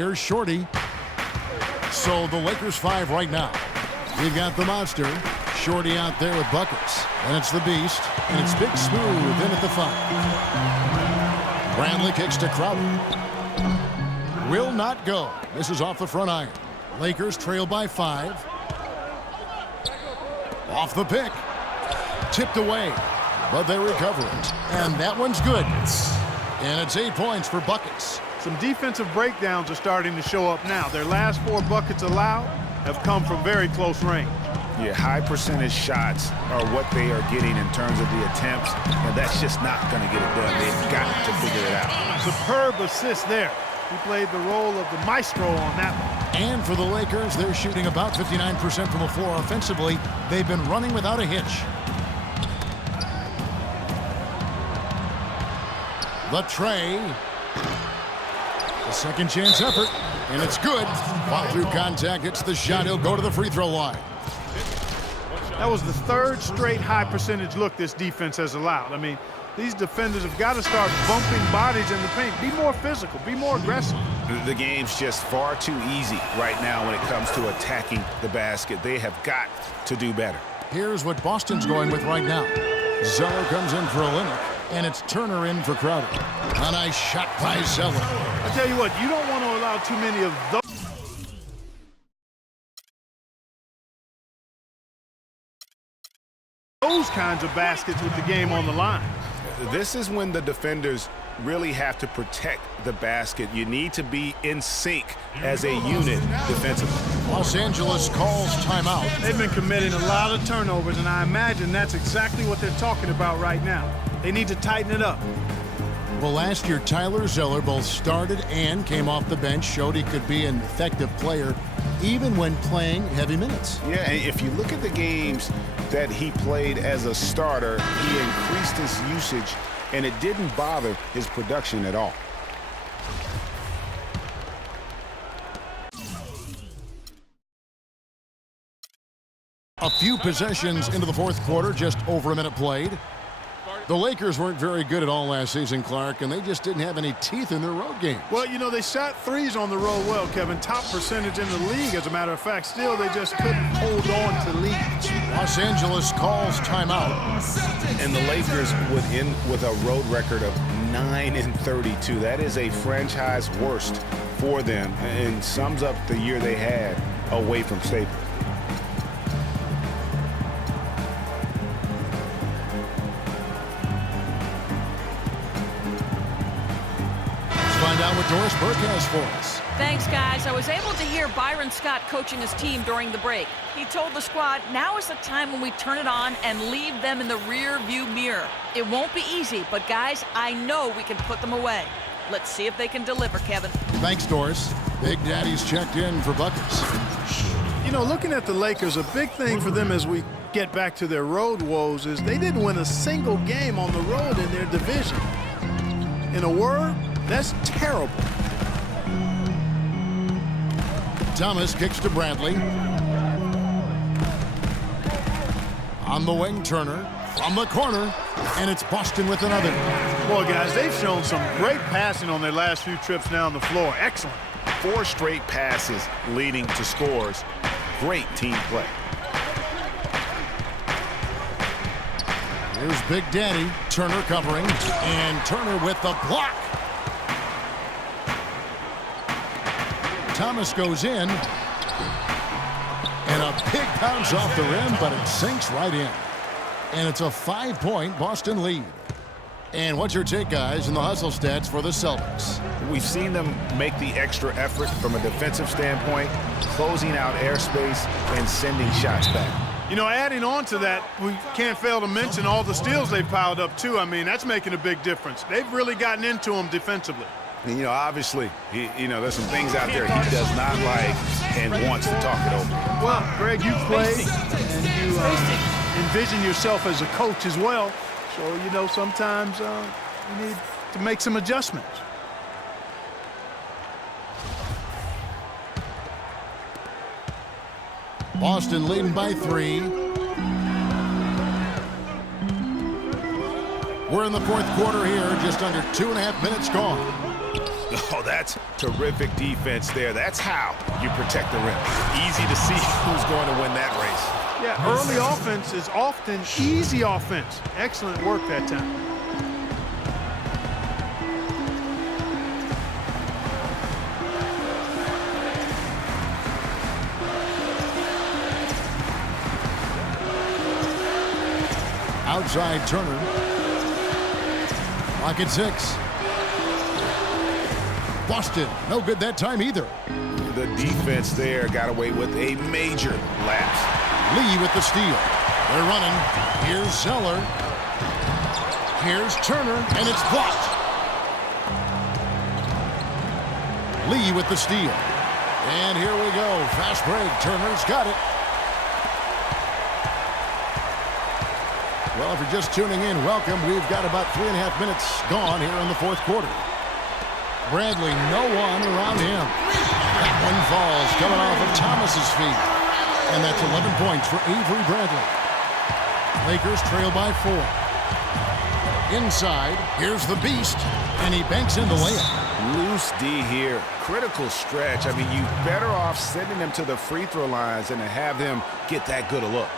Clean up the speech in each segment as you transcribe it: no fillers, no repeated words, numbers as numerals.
Here's Shorty. So the Lakers 5 right now. We've got the monster, Shorty out there with buckets. And it's the beast, and it's Big Smooth in at the 5. Bradley kicks to Crowder. Will not go. This is off the front iron. Lakers trail by 5. Off the pick. Tipped away, but they recover it. And that one's good. And it's 8 points for buckets. Some defensive breakdowns are starting to show up now. Their last 4 buckets allowed have come from very close range. Yeah, high percentage shots are what they are getting in terms of the attempts, and that's just not going to get it done. They've got to figure it out. Superb assist there. He played the role of the maestro on that one. And for the Lakers, they're shooting about 59% from the floor offensively. They've been running without a hitch. The tray. A second chance effort, and it's good. Fought through contact, hits the shot. He'll go to the free throw line. That was the 3rd straight high percentage look this defense has allowed. I mean, these defenders have got to start bumping bodies in the paint. Be more physical, be more aggressive. The game's just far too easy right now when it comes to attacking the basket. They have got to do better. Here's what Boston's going with right now. Zeller comes in for Olynyk, and it's Turner in for Crowder. A nice shot by Zeller. I tell you what, you don't want to allow too many of those kinds of baskets with the game on the line. This is when the defenders really have to protect the basket. You need to be in sync as a unit defensively. Los Angeles calls timeout. They've been committing a lot of turnovers, and I imagine that's exactly what they're talking about right now. They need to tighten it up. Well, last year, Tyler Zeller both started and came off the bench, showed he could be an effective player even when playing heavy minutes. Yeah, and if you look at the games that he played as a starter, he increased his usage, and it didn't bother his production at all. A few possessions into the 4th quarter, just over a minute played. The Lakers weren't very good at all last season, Clark, and they just didn't have any teeth in their road games. Well, you know, they shot threes on the road well, Kevin. Top percentage in the league, as a matter of fact. Still, they just couldn't hold on to leads. Los Angeles calls timeout. And the Lakers would end with a road record of 9-32. That is a franchise worst for them and sums up the year they had away from Staples. Find out what Doris Burke has for us. Thanks, guys. I was able to hear Byron Scott coaching his team during the break. He told the squad, now is the time when we turn it on and leave them in the rear-view mirror. It won't be easy, but guys, I know we can put them away. Let's see if they can deliver, Kevin. Thanks, Doris. Big Daddy's checked in for buckets. You know, looking at the Lakers, a big thing for them as we get back to their road woes is they didn't win a single game on the road in their division. In a word, that's terrible. Thomas kicks to Bradley. On the wing, Turner. From the corner. And it's Boston with another. Boy, guys, they've shown some great passing on their last few trips down the floor. Excellent. 4 straight passes leading to scores. Great team play. Here's Big Daddy. Turner covering. And Turner with the block. Thomas goes in. And a big bounce off the rim, but it sinks right in. And it's a 5-point Boston lead. And what's your take, guys, in the hustle stats for the Celtics? We've seen them make the extra effort from a defensive standpoint, closing out airspace and sending shots back. You know, adding on to that, we can't fail to mention all the steals they've piled up, too. I mean, that's making a big difference. They've really gotten into them defensively. And, you know, obviously, there's some things out there he does not like and wants to talk it over. Well, Greg, you played and you envision yourself as a coach as well. So, you know, sometimes you need to make some adjustments. Boston leading by 3. We're in the 4th quarter here, just under 2.5 minutes gone. Oh, that's terrific defense there. That's how you protect the rim. Easy to see who's going to win that race. Yeah, early offense is often easy offense. Excellent work that time. Outside Turner. Clock at 6. Boston, no good that time either. The defense there got away with a major lapse. Lee with the steal. They're running. Here's Zeller. Here's Turner, and it's blocked. Lee with the steal. And here we go. Fast break. Turner's got it. Well, if you're just tuning in, welcome. We've got about 3.5 minutes gone here in the fourth quarter. Bradley, no one around him. That one falls coming off of Thomas's feet. And that's 11 points for Avery Bradley. Lakers trail by 4. Inside, here's the beast, and he banks in the layup. Loose D here. Critical stretch. I mean, you better off sending them to the free throw lines than to have them get that good a look.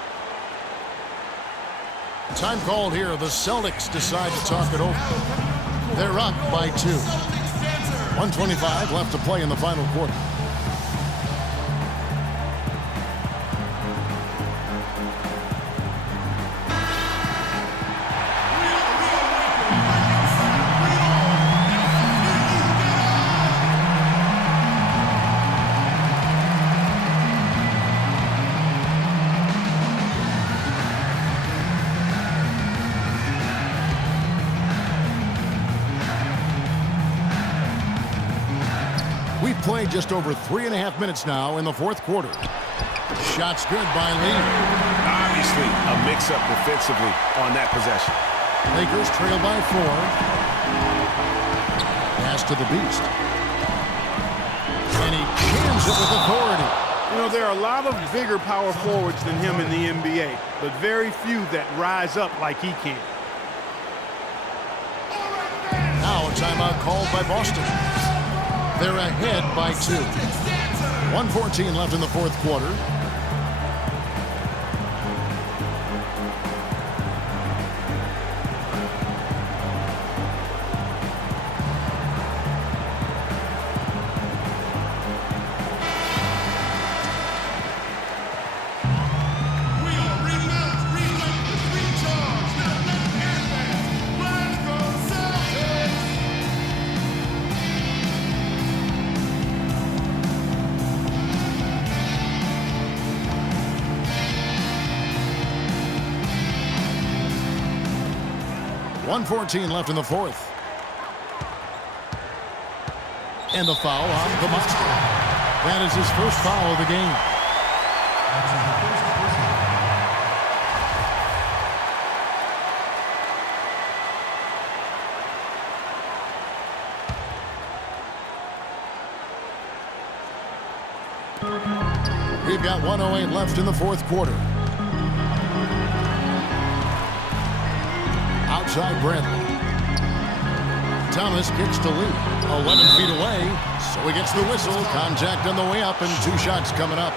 Time called here. The Celtics decide to talk it over. They're up by 2. 1:25 left to play in the final quarter. We've played just over 3.5 minutes now in the fourth quarter. Shots good by Lee. Obviously, a mix-up defensively on that possession. Lakers trail by 4. Pass to the beast. And he jams it with authority. You know, there are a lot of bigger power forwards than him in the NBA, but very few that rise up like he can. Now a timeout called by Boston. They're ahead by 2. 1:14 left in the fourth quarter. .114 left in the fourth. And the foul on the monster. That is his first foul of the game. We've got 1:08 left in the fourth quarter. Outside Bradley. Thomas kicks to Lee. 11 feet away, so he gets the whistle. Contact on the way up, and 2 shots coming up.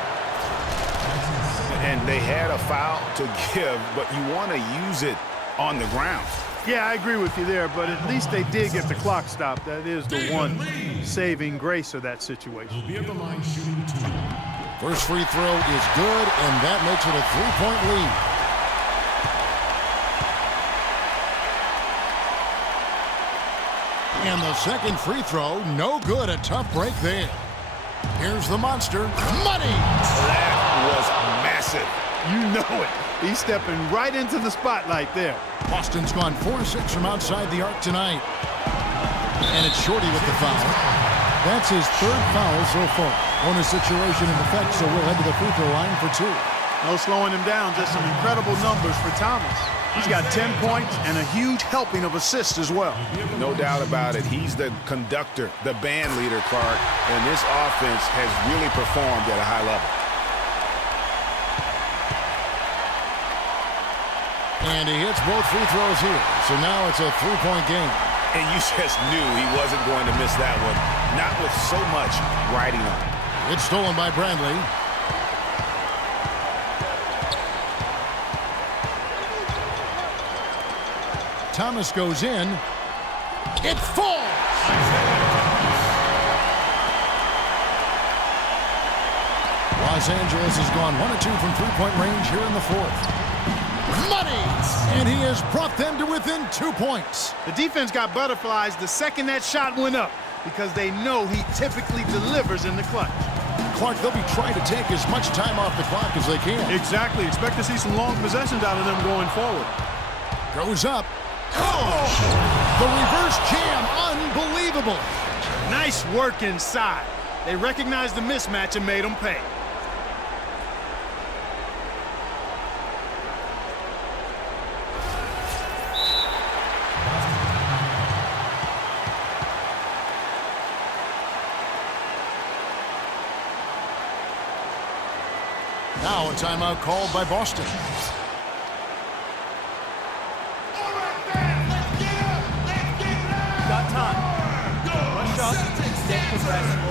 And they had a foul to give, but you want to use it on the ground. Yeah, I agree with you there, but at least they did get the clock stopped. That is the one saving grace of that situation. First free throw is good, and that makes it a 3-point lead. And the second free throw, no good. A tough break there. Here's the monster, Money. That was massive. You know it. He's stepping right into the spotlight there. Boston's gone 4-6 from outside the arc tonight. And it's Shorty with the foul. That's his 3rd foul so far. Bonus situation in effect, so we'll head to the free throw line for 2. No slowing him down. Just some incredible numbers for Thomas. He's got 10 points and a huge helping of assists as well. No doubt about it. He's the conductor, the band leader, Clark, and this offense has really performed at a high level. And he hits both free throws here, so now it's a 3-point game. And you just knew he wasn't going to miss that one. Not with so much riding on it. It's stolen by Bradley. Thomas goes in. It falls. Los Angeles has gone 1 of 2 from three-point range here in the fourth. Money! And he has brought them to within 2 points. The defense got butterflies the second that shot went up because they know he typically delivers in the clutch. Clark, they'll be trying to take as much time off the clock as they can. Exactly. Expect to see some long possessions out of them going forward. Goes up. Oh! The reverse jam. Unbelievable. Nice work inside. They recognized the mismatch and made them pay. Now a timeout called by Boston. Got time. One shot, then compress.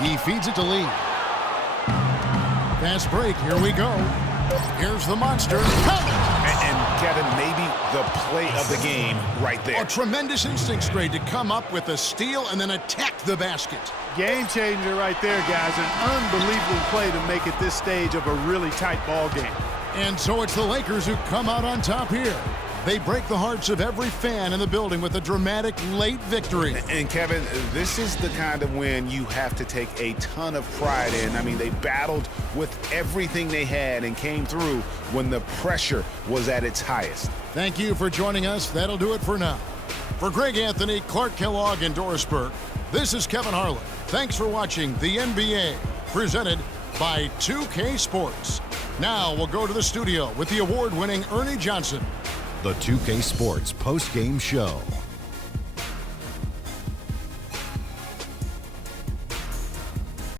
He feeds it to Lee. Fast break. Here we go. Here's the monster. And Kevin, maybe the play of the game right there. A tremendous instincts grade to come up with a steal and then attack the basket. Game changer right there, guys. An unbelievable play to make it this stage of a really tight ball game. And so it's the Lakers who come out on top here. They break the hearts of every fan in the building with a dramatic late victory. And Kevin, this is the kind of win you have to take a ton of pride in. I mean, they battled with everything they had and came through when the pressure was at its highest. Thank you for joining us. That'll do it for now. For Greg Anthony, Clark Kellogg, and Doris Burke, this is Kevin Harlan. Thanks for watching the NBA, presented by 2K Sports. Now we'll go to the studio with the award-winning Ernie Johnson. The 2K Sports post-game show.